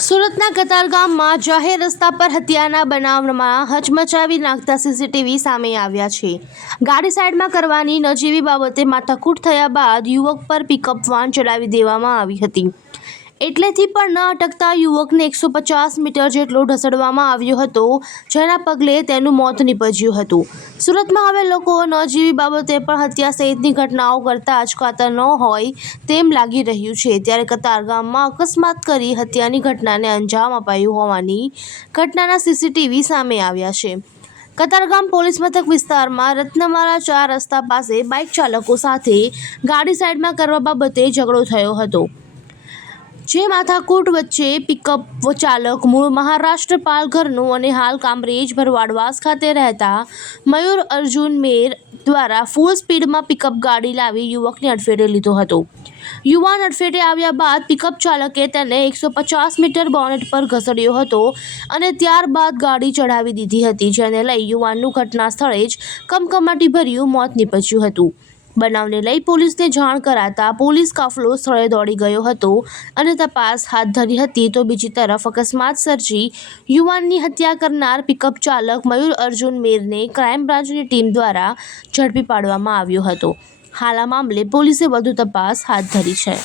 સુરતના કતારગામમાં જાહેર રસ્તા પર હત્યાના બનાવમાં હચમચાવી નાખતા સીસીટીવી સામે આવ્યા છે. ગાડી સાઈડમાં કરવાની નજીવી બાબતે માથાકૂટ થયા બાદ યુવક પર પિકઅપ વાન ચડાવી દેવામાં આવી હતી. એટલેથી પણ ન અટકતા યુવકને એકસો પચાસ મીટર જેટલો ઢસડવામાં આવ્યો હતો, જેના પગલે તેનું મોત નીપજ્યું હતું. સુરતમાં હવે લોકો ન જીવી બાબતે પણ હત્યા સહિતની ઘટનાઓ કરતા અચકાતા ન હોય તેમ લાગી રહ્યું છે. ત્યારે કતારગામમાં અકસ્માત કરી હત્યાની ઘટનાને અંજામ અપાયું હોવાની ઘટનાના સીસીટીવી સામે આવ્યા છે. કતારગામ પોલીસ મથક વિસ્તારમાં રત્નમાળા ચાર રસ્તા પાસે બાઇક ચાલકો સાથે ગાડી સાઈડમાં કરવા બાબતે ઝઘડો થયો હતો. જે માથાકૂટ વચ્ચે પિકઅપ ચાલક મૂળ મહારાષ્ટ્ર પાલઘરનું અને હાલ કામરેજ ભરવાડવાસ ખાતે રહેતા મયુર અર્જુન મેર દ્વારા ફૂલ સ્પીડમાં પિકઅપ ગાડી લાવી યુવકને અડફેટે લીધો હતો. યુવાન અડફેટે આવ્યા બાદ પિકઅપ ચાલકે તેને એકસો પચાસ મીટર બોનેટ પર ઘસડ્યો હતો અને ત્યારબાદ ગાડી ચડાવી દીધી હતી, જેને લઈ યુવાનનું ઘટના સ્થળે જ કમકમાટી ભર્યું મોત નીપજ્યું હતું. બનાવને લઈ પોલીસને જાણ કરાતા પોલીસ કાફલો સ્થળે દોડી ગયો હતો અને તપાસ હાથ ધરી હતી તો બીજી તરફ અકસ્માત સર્જી યુવાનની હત્યા કરનાર પિકઅપ ચાલક મયુર અર્જુન મેરને ક્રાઇમ બ્રાન્ચની ટીમ દ્વારા ઝડપી પાડવામાં આવ્યો હતો. હાલ આ મામલે પોલીસે વધુ તપાસ હાથ ધરી છે.